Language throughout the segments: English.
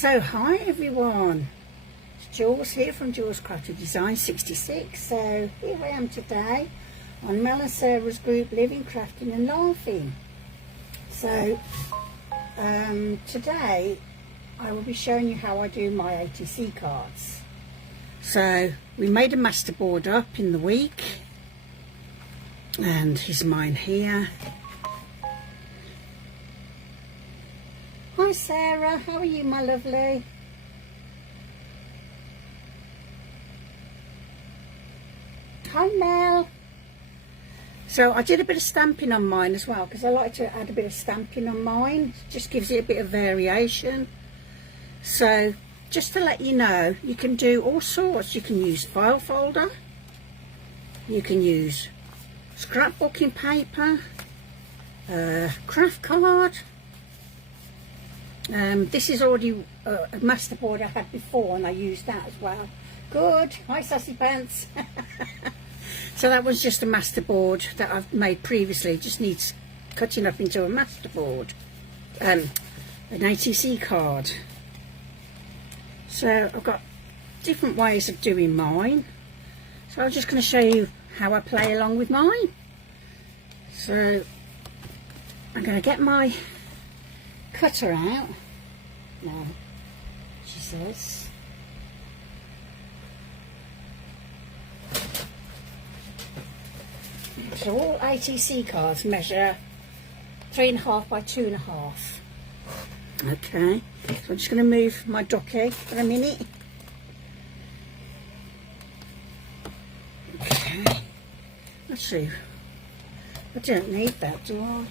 So hi everyone, it's Jules here from Jules Crafted Design 66. So here I am today on Mel and Sarah's group Living, Crafting and Laughing. So today I will be showing you how I do my ATC cards. So we made a masterboard up in the week, and here's mine here. Hi Sarah, how are you my lovely? Hi Mel. So I did a bit of stamping on mine as well, because I like to add a bit of stamping on mine. Just gives it a bit of variation. So just to let you know, you can do all sorts. You can use file folder, you can use scrapbooking paper, craft card. This is already a masterboard I had before, and I used that as well. Good. Hi Sassy Pants. So that was just a masterboard that I've made previously. It just needs cutting up into a masterboard, an ATC card. So I've got different ways of doing mine. So I'm just going to show you how I play along with mine. So I'm going to get my cutter out now, she says. So all ATC cards measure 3.5 by 2.5. Okay, so I'm just going to move my ducky for a minute. Okay, let's see. I don't need that, do I?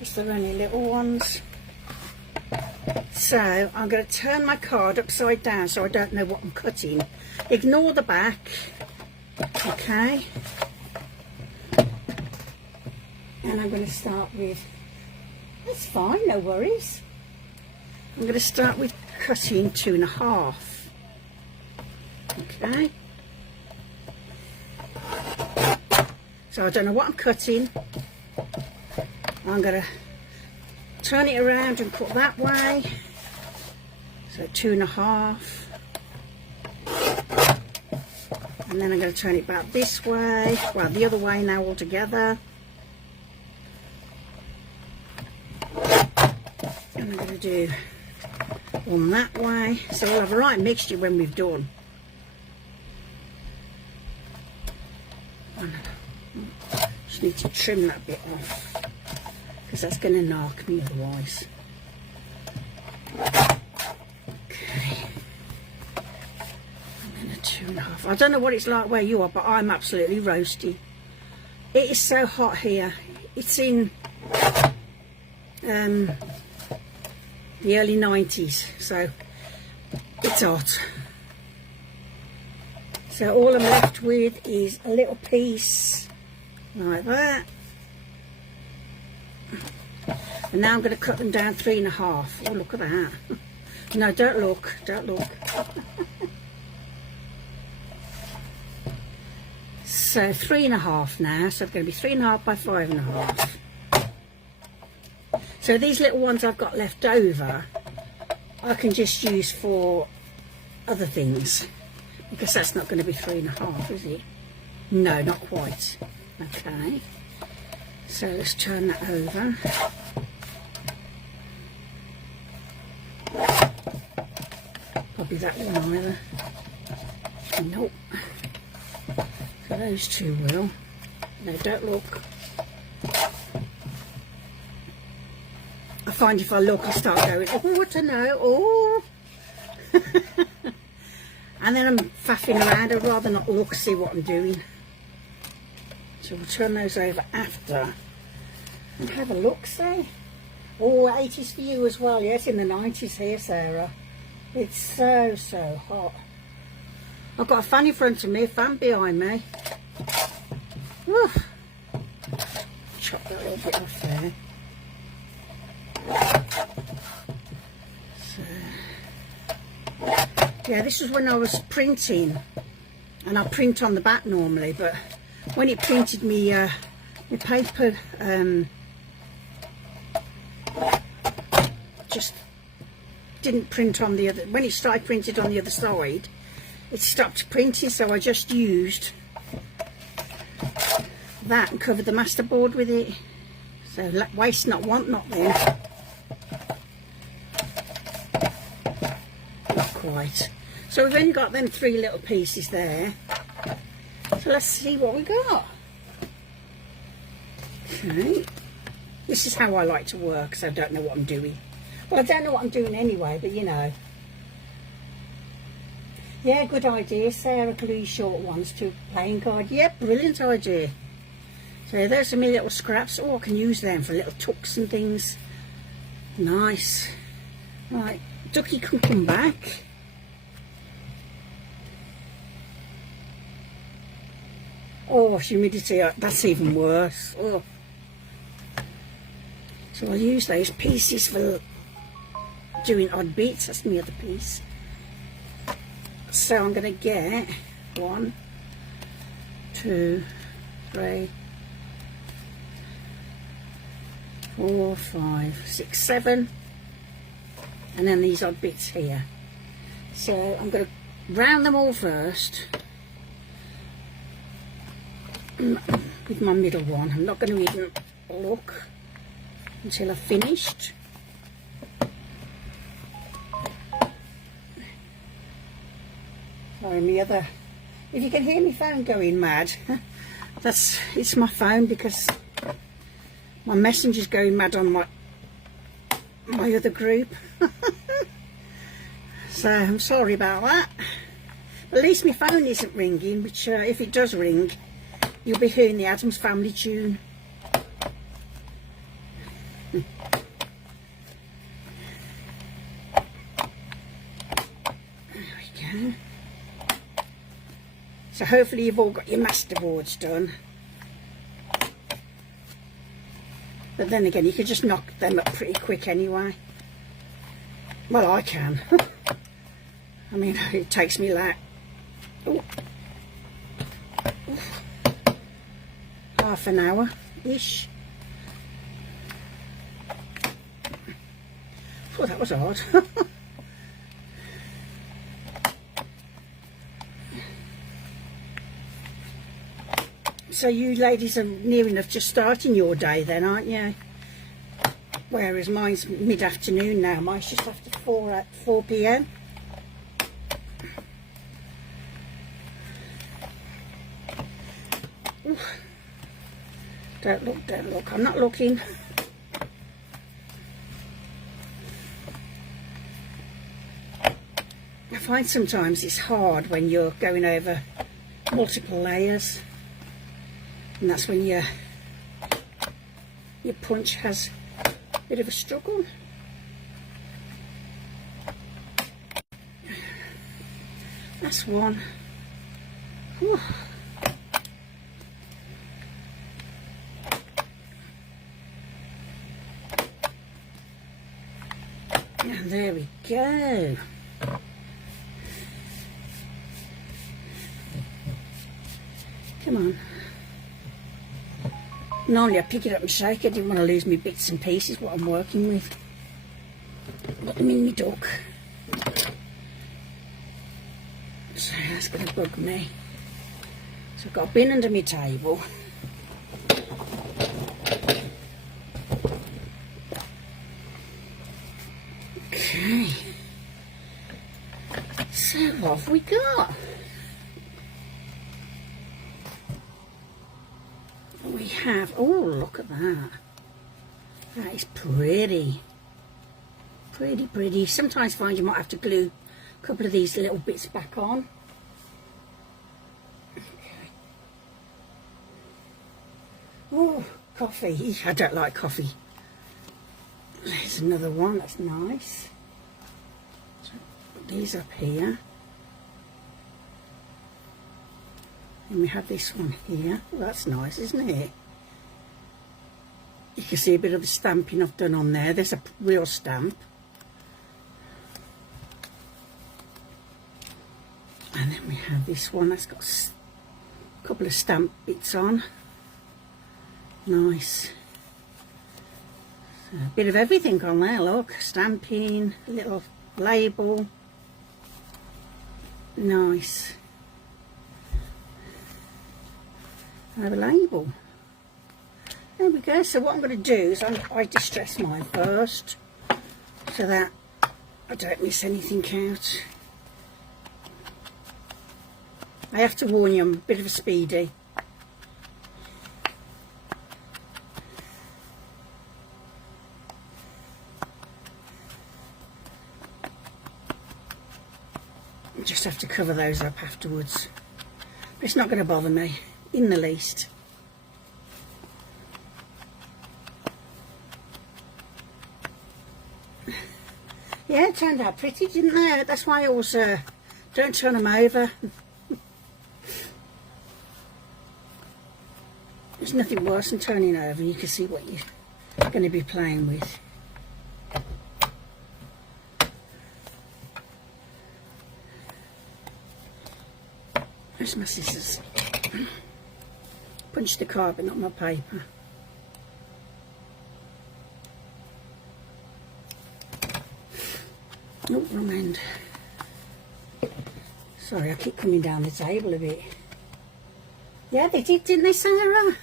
Just the only little ones. So I'm going to turn my card upside down so I don't know what I'm cutting. Ignore the back. Okay. And I'm going to start with, that's fine, no worries. I'm going to start with cutting 2.5. Okay. So I don't know what I'm cutting. I'm going to turn it around and cut that way. So 2.5. And then I'm going to turn it back this way. Well, the other way now altogether. And I'm going to do one that way. So we'll have a right mixture when we've done. Just need to trim that bit off, because that's going to knock me otherwise. Okay. And then a 2.5. I don't know what it's like where you are, but I'm absolutely roasty. It is so hot here. It's in the early 90s, so it's hot. So all I'm left with is a little piece like that. And now I'm going to cut them down 3.5. Oh, look at that. No, don't look, don't look. So 3.5 now, so it's going to be 3.5 by 5.5. So these little ones I've got left over, I can just use for other things, because that's not going to be 3.5, is it? No, not quite. Okay. So let's turn that over. Probably that one either. Nope. So those two will. No, don't look. I find if I look, I start going, oh, I don't know, oh. And then I'm faffing around. I'd rather not look, see what I'm doing. So we'll turn those over after and have a look, see. Oh, 80s for you as well. Yes, in the 90s here, Sarah. It's so, so hot. I've got a fan in front of me, a fan behind me. Woo. Chop that little bit off there. So, yeah, this is when I was printing, and I print on the back normally, but when it printed me, my paper just didn't print on the other, when it started printed on the other side, it stopped printing, so I just used that and covered the masterboard with it. So waste not, want not then. Not quite. So we've only got them 3 little pieces there. So let's see what we got. Okay. This is how I like to work, because I don't know what I'm doing. Well, I don't know what I'm doing anyway, but you know. Yeah, good idea, Sarah. Glue short ones to playing card. Yeah, brilliant idea. So there's some little scraps. Oh, I can use them for little tucks and things. Nice. Right, Ducky can come back. Oh, humidity, that's even worse. Oh. So I'll use those pieces for doing odd bits. That's my other piece. So I'm going to get 1, 2, 3, 4, 5, 6, 7, and then these odd bits here. So I'm going to round them all first with my middle one. I'm not going to even look until I've finished. Sorry, my other, if you can hear my phone going mad, it's my phone, because my messenger's going mad on my other group. So I'm sorry about that. At least my phone isn't ringing, which if it does ring, you'll be hearing the Addams Family tune. So hopefully you've all got your masterboards done. But then again, you can just knock them up pretty quick anyway. Well, I can. I mean, it takes me like half an hour-ish. Oh, that was odd. So you ladies are near enough just starting your day then, aren't you? Whereas mine's mid-afternoon now. Mine's just after 4 p.m. Ooh. Don't look, don't look. I'm not looking. I find sometimes it's hard when you're going over multiple layers. And that's when your punch has a bit of a struggle. That's one. Whew. And there we go. Come on. Normally I pick it up and shake it. I didn't want to lose my bits and pieces, what I'm working with. Put them in my duck. So that's going to bug me. So I've got a bin under my table. Okay. So what have we got? We have, oh, look at that. That is pretty. Pretty, pretty. Sometimes find you might have to glue a couple of these little bits back on. Okay. Oh, coffee. I don't like coffee. There's another one, that's nice. So put these up here. And we have this one here. Well, that's nice, isn't it? You can see a bit of the stamping I've done on there. There's a real stamp. And then we have this one that's got a couple of stamp bits on. Nice. So a bit of everything on there, look. Stamping, little label. Nice. I have a label. There we go. So what I'm going to do is I distress mine first, so that I don't miss anything out. I have to warn you, I'm a bit of a speedy. I just have to cover those up afterwards. But it's not going to bother me in the least. Yeah, it turned out pretty, didn't they? That's why I always don't turn them over. There's nothing worse than turning over. You can see what you're going to be playing with. There's my scissors. Punch the card, but not my paper. Oh, wrong end. Sorry, I keep coming down the table a bit. Yeah, they did, didn't they, Sarah?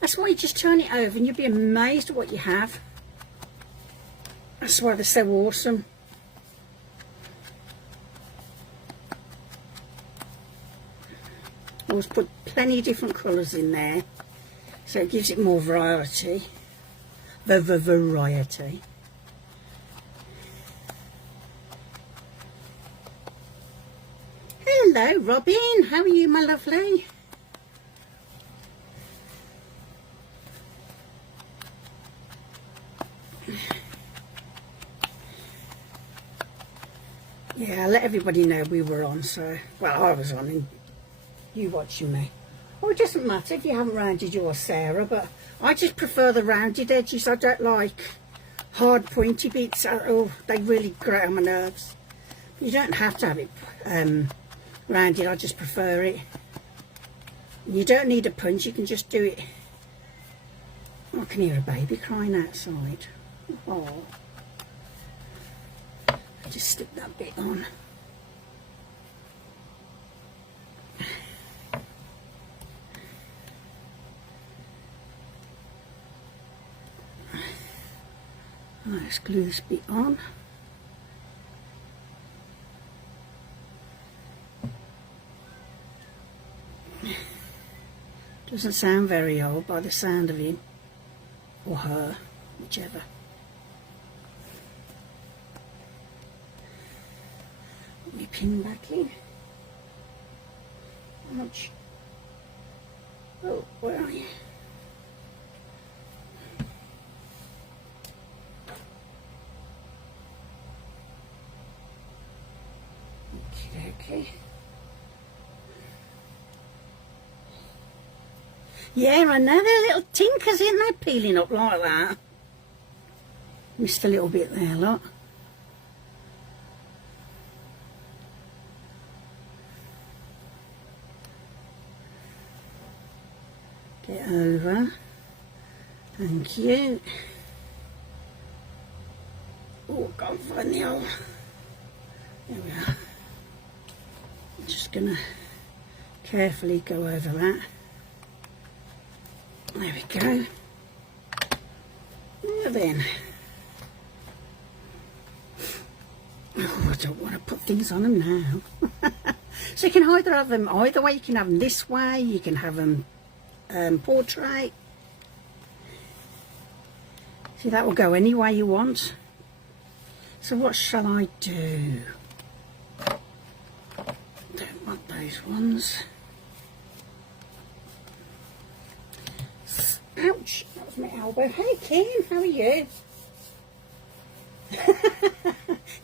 That's why you just turn it over and you'll be amazed at what you have. That's why they're so awesome. Always put plenty of different colours in there, so it gives it more variety. Variety. Hello, Robin. How are you, my lovely? Yeah, I let everybody know we were on, so, well, I was on and you watching me. Well, it doesn't matter if you haven't rounded yours, Sarah, but I just prefer the rounded edges. I don't like hard pointy bits. Oh, they really grate on my nerves. You don't have to have it rounded, I just prefer it. You don't need a punch, you can just do it. Oh, I can hear a baby crying outside. Oh. I just stick that bit on. Let's glue this bit on. Doesn't sound very old by the sound of him, or her, whichever. Put my pin back in. How much? Oh, where are you? Okay. Yeah, I know, they're little tinkers, isn't they, peeling up like that? Missed a little bit there, look. Get over. Thank you. Oh, I can't find the hole. There we are. I'm just going to carefully go over that. There we go. Now then. Oh, I don't want to put things on them now. So you can either have them either way. You can have them this way. You can have them portrait. See, that will go any way you want. So what shall I do? Don't want those ones. Ouch, that was my elbow. Hey Ken, how are you?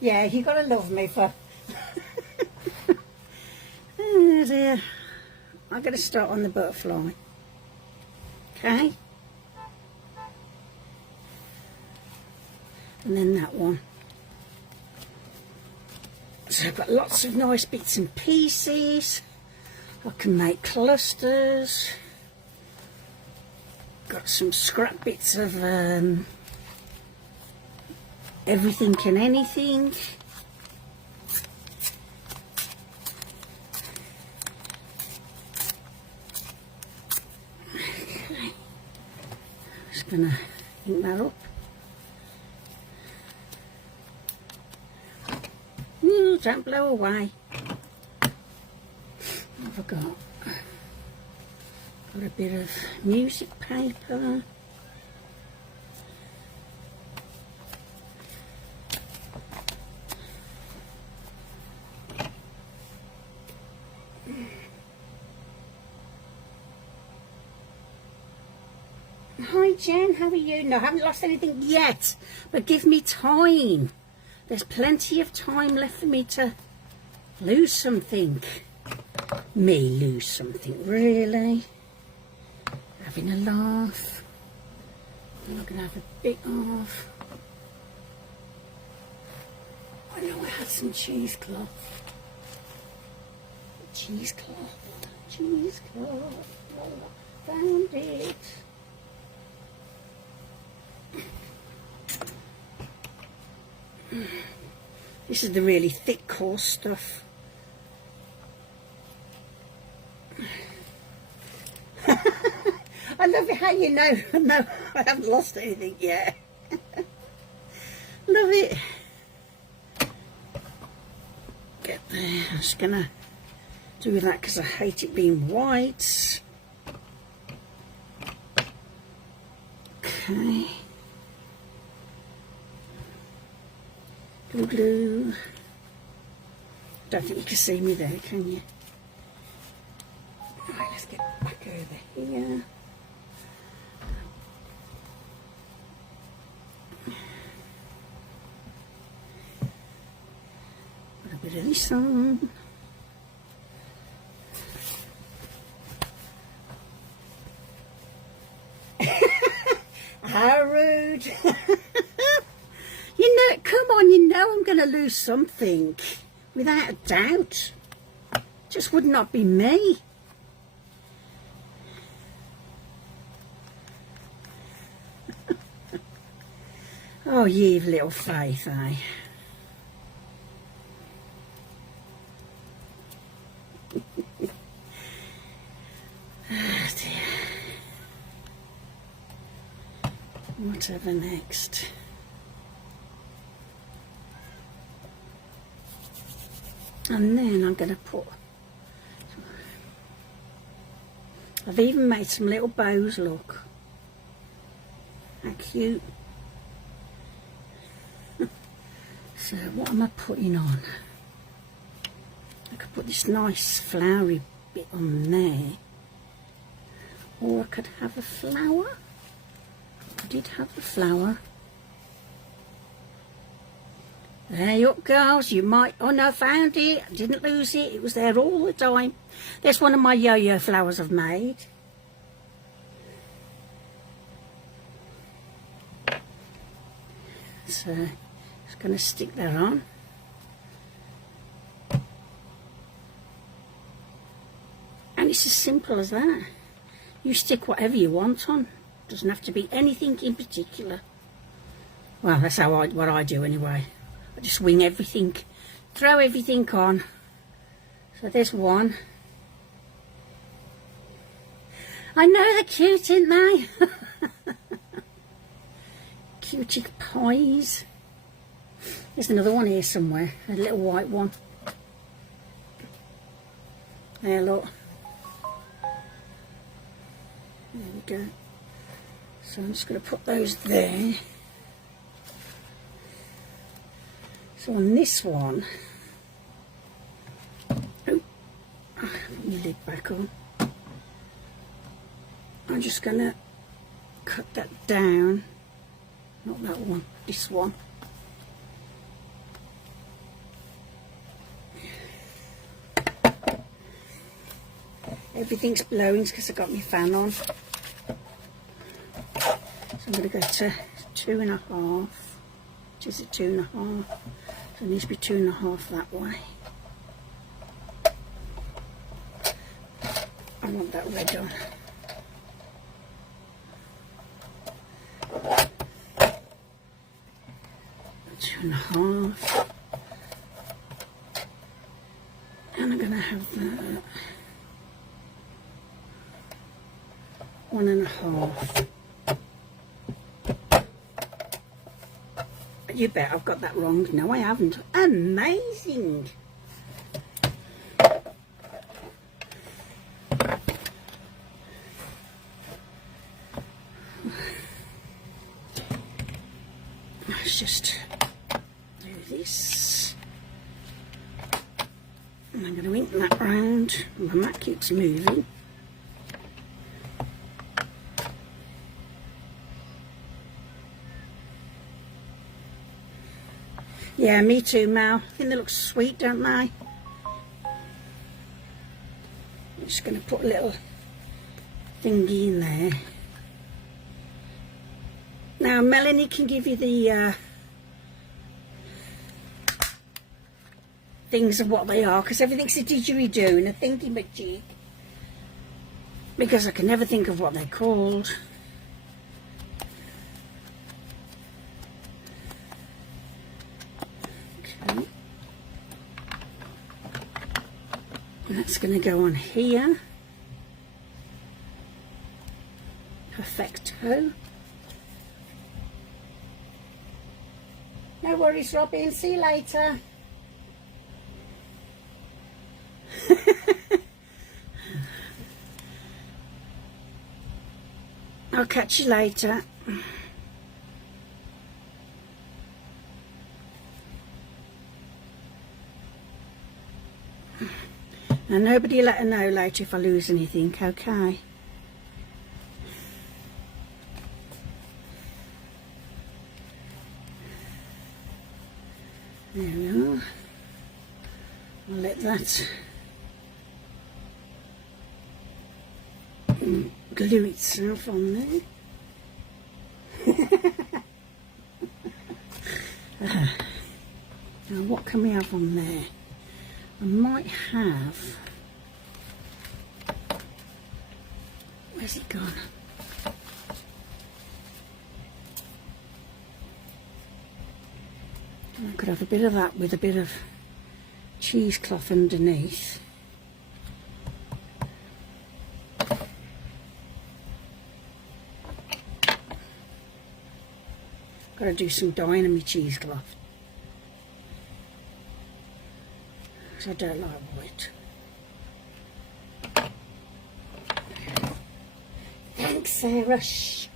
Yeah, you gotta love me for oh dear. I'm gonna start on the butterfly. Okay. And then that one. So I've got lots of nice bits and pieces. I can make clusters. Got some scrap bits of everything and anything. gonna ink that up. Don't blow away. What have I got? Got a bit of music paper. Hi Jen, how are you? No, I haven't lost anything yet, but give me time. There's plenty of time left for me to lose something. Me lose something, really? Having a laugh. I'm not going to have a bit of. I know I had some cheesecloth. Cheesecloth. Cheesecloth. Found it. This is the really thick, coarse stuff. I love it how you know. No, I haven't lost anything yet. Love it. Get there. I'm just gonna do that because I hate it being white. Okay. Glue, glue. Don't think you can see me there, can you? Right, let's get back over here. Put a bit of this on. How rude. You know, come on, you know I'm going to lose something. Without a doubt. Just would not be me. Oh, you've little faith, eh? Oh dear. Whatever next. And then I'm going to put, I've even made some little bows, look. How cute. So what am I putting on? I could put this nice flowery bit on there. Or I could have a flower. I did have a flower. There you up, girls. You might... Oh, no, I found it. I didn't lose it. It was there all the time. There's one of my yo-yo flowers I've made. So, just going to stick that on. And it's as simple as that. You stick whatever you want on. Doesn't have to be anything in particular. Well, that's how what I do anyway. I just wing everything, throw everything on. So there's one. I know they're cute, aren't they? Cutie pies. There's another one here somewhere, a little white one. There, look. There we go. So I'm just going to put those there. So on this one, oh, put my lid back on. I'm just going to cut that down. Not that one, this one. Everything's blowing because I got my fan on. So I'm going to go to 2.5. Which is it, 2.5? So it needs to be 2.5 that way. I want that red on. Two and a half. And I'm going to have that 1.5. You bet I've got that wrong. No, I haven't. Amazing. Let's just do this. And I'm going to ink that round. And that keeps moving. Yeah, me too, Mal. I think they look sweet, don't they? I'm just going to put a little thingy in there. Now, Melanie can give you the things of what they are, because everything's a didgeridoo and a thingy-majig. Because I can never think of what they're called. Okay. And that's going to go on here. Perfecto. No worries, Robin. See you later. I'll catch you later. Now, nobody let her know later if I lose anything, okay? There we are. I'll let that glue itself on there. Now what can we have on there? I might have... Where's it gone? I could have a bit of that with a bit of cheesecloth underneath. Got to do some dyeing on my cheesecloth, because I don't like white. Thanks, Sarah. Shh.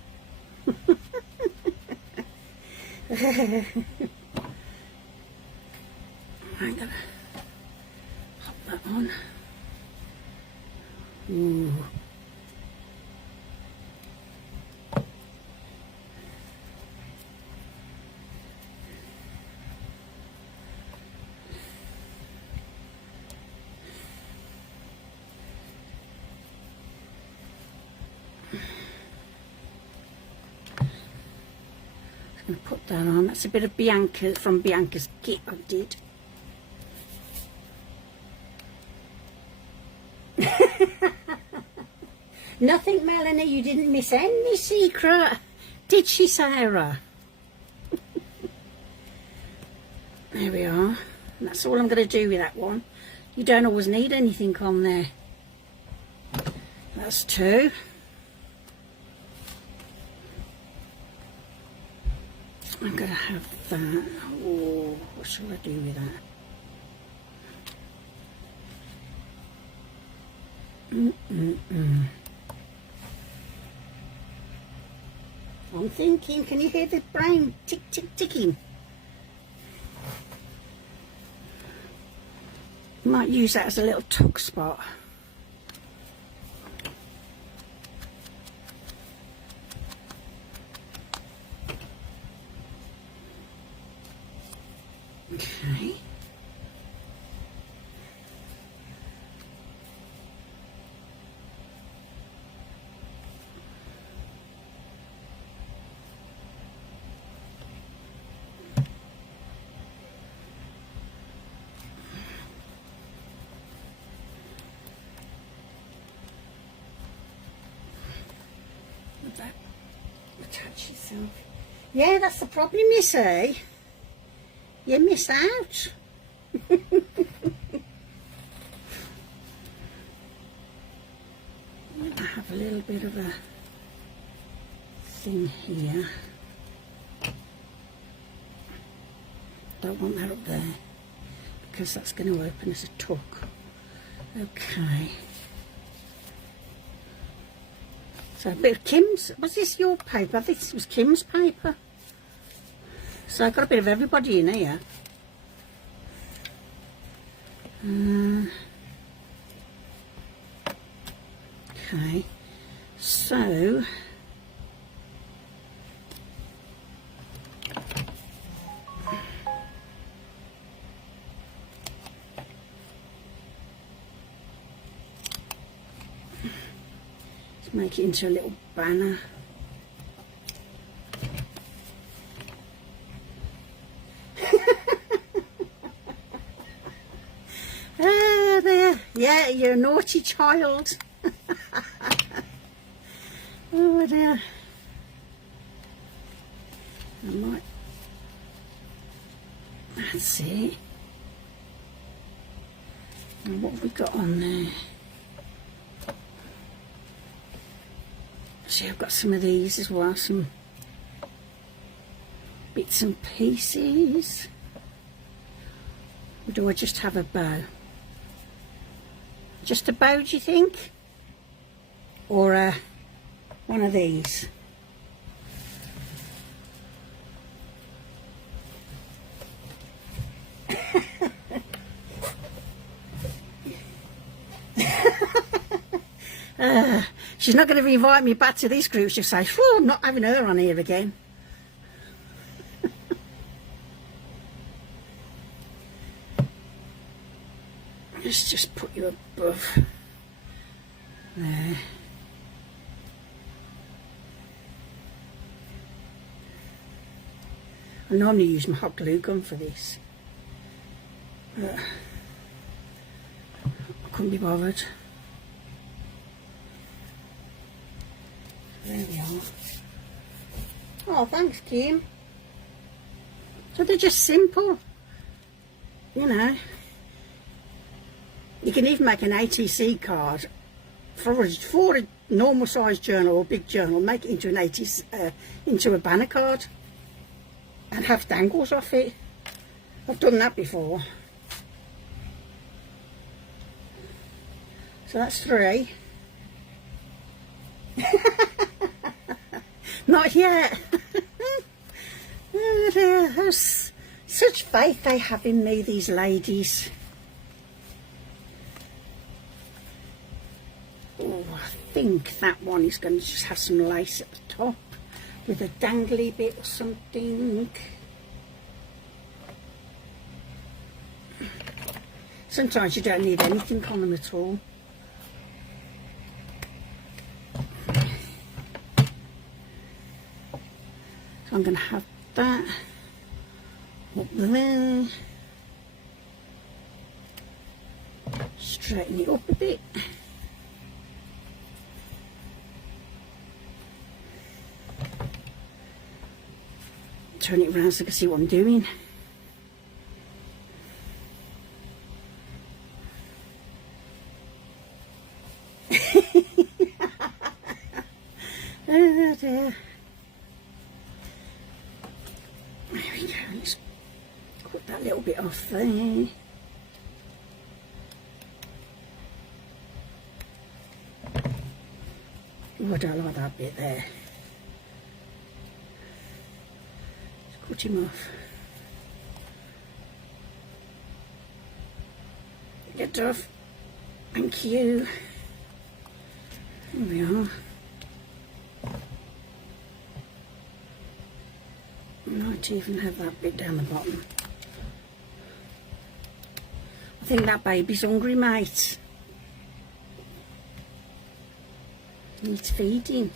I'm gonna pop that on. Ooh. I'm going to put that on. That's a bit of Bianca from Bianca's kit I did. Nothing, Melanie, you didn't miss any secret, did she, Sarah? There we are. And that's all I'm going to do with that one. You don't always need anything on there. That's two. I'm going to have that. Oh, what shall I do with that? I'm thinking, can you hear the brain tick, tick, ticking? Might use that as a little tuck spot. Okay. That attach itself. Yeah, that's the problem, you see. You miss out. I have a little bit of a thing here. don't want that up there because that's going to open as a tuck. Okay. So a bit of Kim's. Was this your paper? I think this was Kim's paper. So I've got a bit of everybody in here. Okay. So let's make it into a little banner. Ah, there. Yeah, you're a naughty child. Oh dear. I might. That's it. And what have we got on there? See, I've got some of these as well, some bits and pieces. Or do I just have a bow? Just a bow, do you think? Or one of these? She's not going to invite me back to this group. She'll say, "Phew, I'm not having her on here again." Let's just put you above there. I normally use my hot glue gun for this, but I couldn't be bothered. There we are. Oh, thanks, Kim. So they're just simple, you know. You can even make an ATC card for a normal size journal or big journal. Make it into an ATC, into a banner card, and have dangles off it. I've done that before. So that's 3. Not yet. Oh dear, such faith they have in me, these ladies. Oh, I think that one is going to just have some lace at the top with a dangly bit or something. Sometimes you don't need anything on them at all. So I'm going to have that up there. Straighten it up a bit. Turn it around so I can see what I'm doing. Oh dear. There we go. Let's cut that little bit off there. Oh, I don't like that bit there. Cut him off. Get off. Thank you. There we are. I might even have that bit down the bottom. I think that baby's hungry, mate. Needs feeding.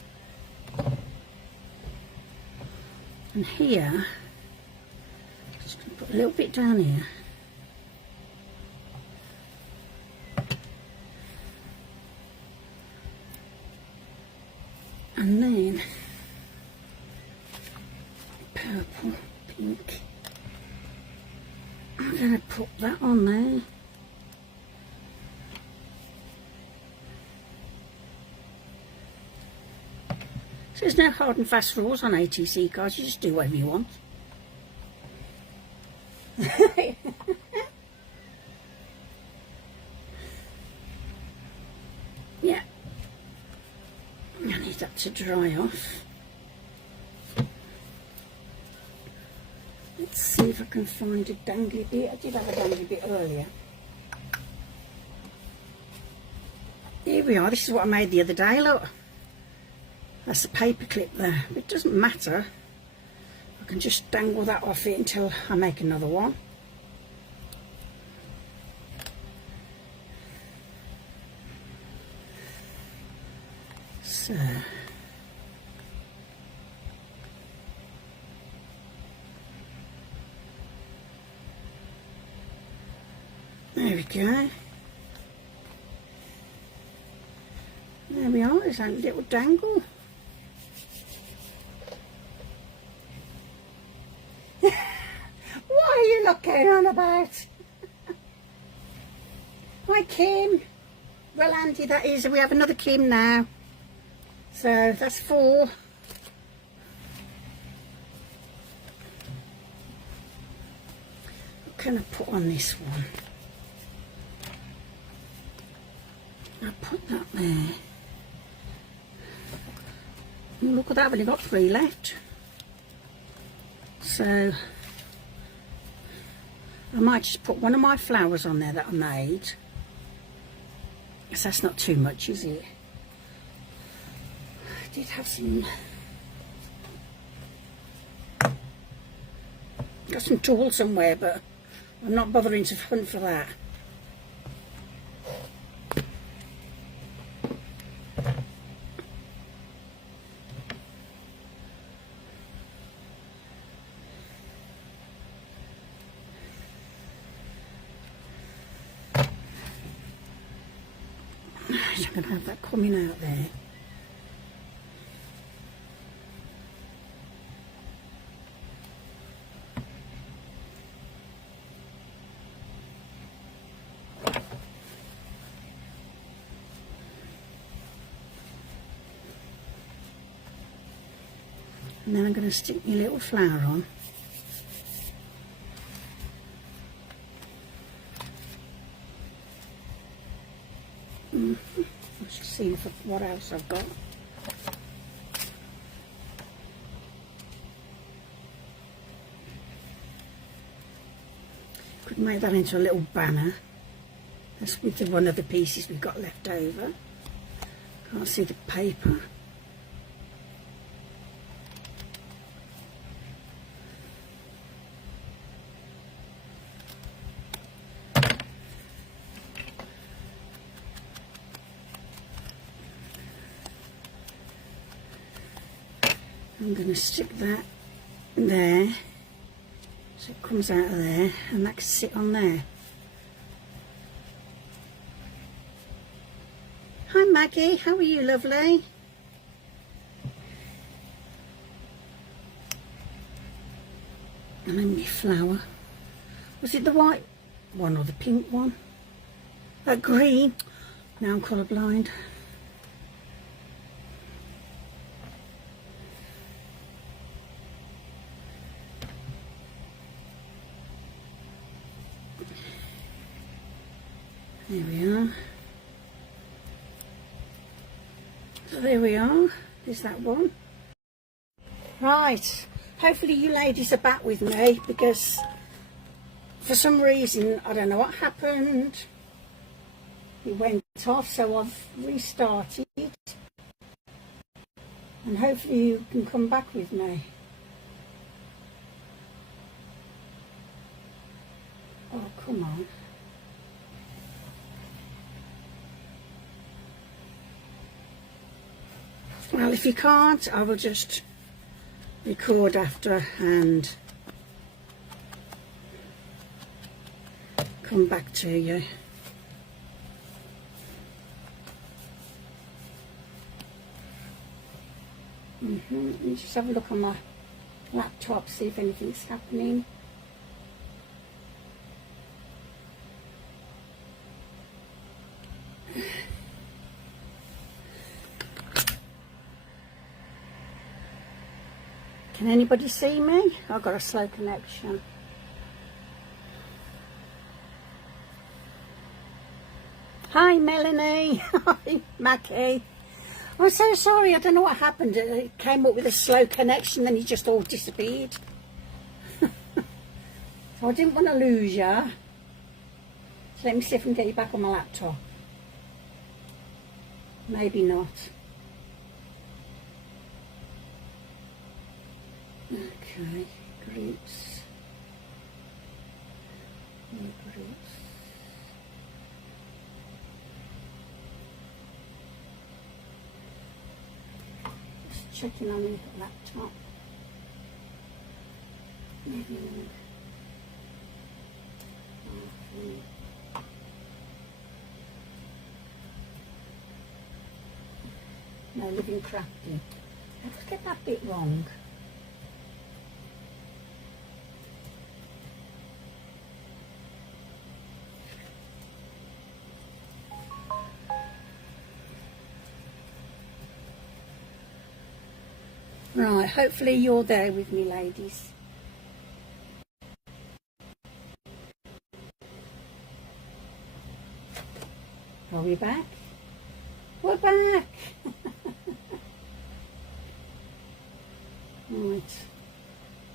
And here, just going to put a little bit down here. And then purple, pink. I'm going to put that on there. So there's no hard and fast rules on ATC cards, you just do whatever you want. that to dry off. Let's see if I can find a dangly bit. I did have a dangly bit earlier. Here we are. This is what I made the other day, look. That's the paper clip there. It doesn't matter. I can just dangle that off it until I make another one. So there we go. There we are, there's a little dangle. What are you looking on about? Hi Kim. Well Andy, that is, we have another Kim now. So that's 4. What can I put on this one? I'll put that there. Oh, look at that, I've only got 3 left. So I might just put one of my flowers on there that I made. Because that's not too much, is it? I did have some... got some tulle somewhere, but I'm not bothering to hunt for that. I'm going to have that coming out there. And then I'm going to stick my little flower on. Let's just see what else I've got. Could make that into a little banner. That's with one of the pieces we've got left over. Can't see the paper. I'm going to stick that there, so it comes out of there, and that can sit on there. Hi Maggie, how are you, lovely? And then my flower. Was it the white one or the pink one? Green. Now I'm colourblind. There we are. So there we are. There's that one. Right. Hopefully you ladies are back with me, because for some reason, I don't know what happened. It went off, so I've restarted. And hopefully you can come back with me. Oh, come on. Well, if you can't, I will just record after and come back to you. Let me just have a look on my laptop, see if anything's happening. Can anybody see me? I've got a slow connection. Hi Melanie. Hi Mackie. I'm so sorry, I don't know what happened. It came up with a slow connection, then it just all disappeared. So I didn't want to lose you. So let me see if I can get you back on my laptop. Maybe not. Okay, groups. New groups. Just checking on the laptop. No, living crafty. I just get that bit wrong. Right, hopefully you're there with me, ladies. Are we back? We're back! Right,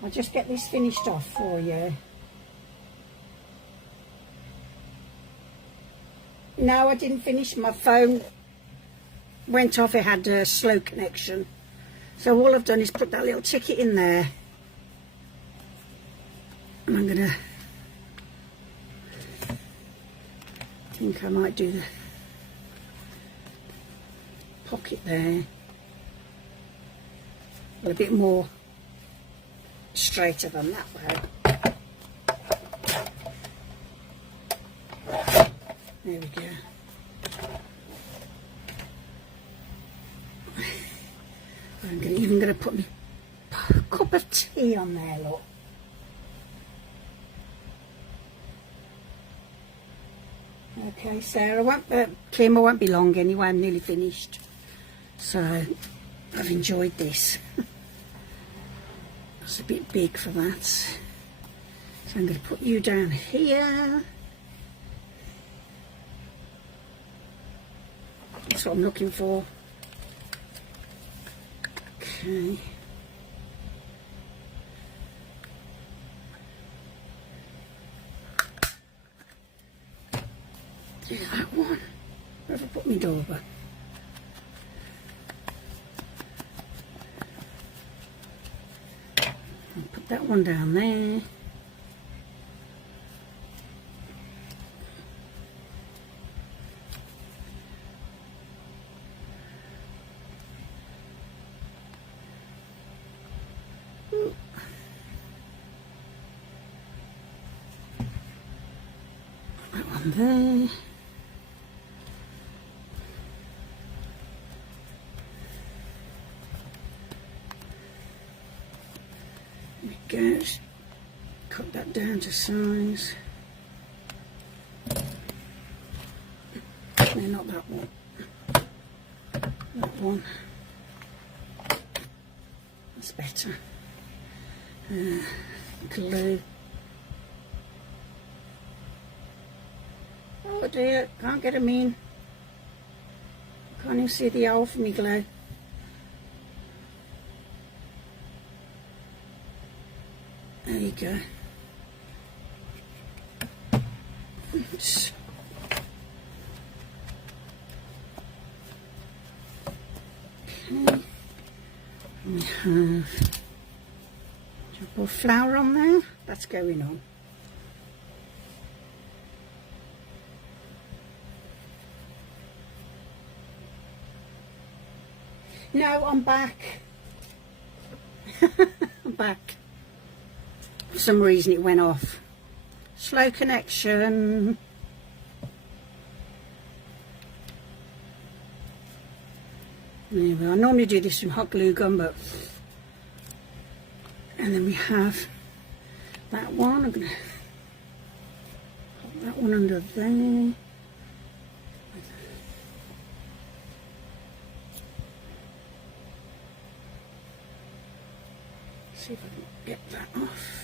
I'll just get this finished off for you. No, I didn't finish. My phone went off. It had a slow connection. So all I've done is put that little ticket in there. And I'm going to... I think I might do the pocket there. A bit more straighter than that way. There we go. I'm even going to put my cup of tea on there, look. Okay, Sarah, Kim, I won't be long anyway, I'm nearly finished. So, I've enjoyed this. It's a bit big for that. So I'm going to put you down here. That's what I'm looking for. Okay. Do that one. Where have I put my dauber? I'll put that one down there. That one there. Just cut that down to size. No, not that one. That one. That's better. Glue. Oh dear, can't get them in. Can't even see the hole for me glue. There you go. Oops. Okay. We have drop of flour on there. That's going on. No, I'm back. I'm back. For some reason it went off. Slow connection. There we are. I normally do this from hot glue gun, but... And then we have that one. I'm going to put that one under there. See if I can get that off.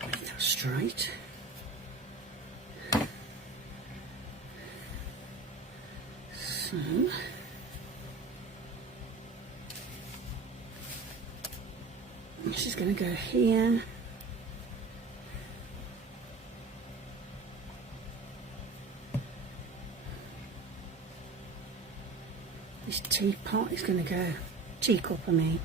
Make that straight. So this is going to go here. This teapot is going to go, teacup I mean.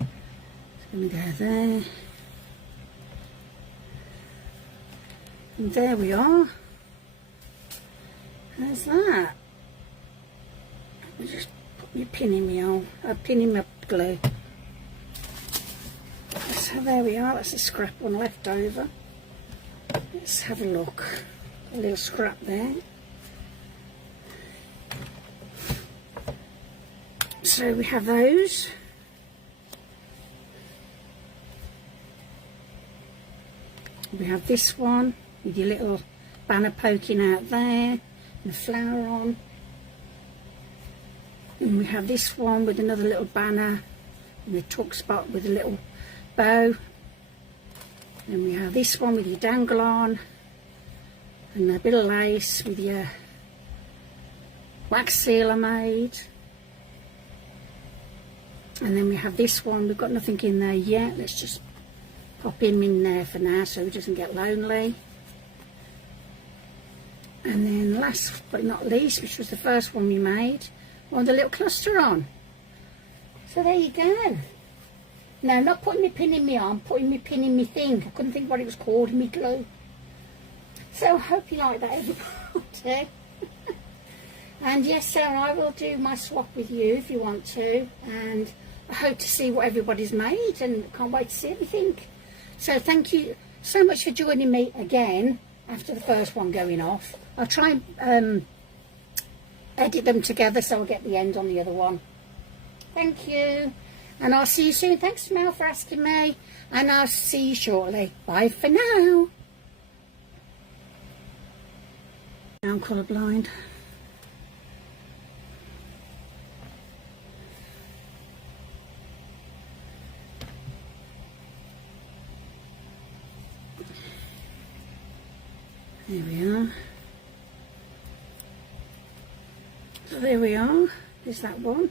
It's going to go there. And there we are. How's that? Let me just put my pin in my hole, a pin in my glue. So there we are, that's a scrap one left over. Let's have a look. A little scrap there. So we have those. We have this one with your little banner poking out there and the flower on. And we have this one with another little banner and the tuck spot with a little bow. And we have this one with your dangle on and a bit of lace with your wax sealer made. And then we have this one, we've got nothing in there yet, let's just pop him in there for now so he doesn't get lonely. And then last but not least, which was the first one we made, on the little cluster on. So there you go. Now I'm not putting my pin in my arm, putting my pin in my thing. I couldn't think what it was called, in my glue. So I hope you like that, everybody. And yes, so I will do my swap with you if you want to, and I hope to see what everybody's made, and can't wait to see everything. So thank you so much for joining me again after the first one going off. I'll try and edit them together so I'll get the end on the other one. Thank you, and I'll see you soon. Thanks, Mel, for asking me, and I'll see you shortly. Bye for now. I'm colourblind. There we are. So there we are. There's that one.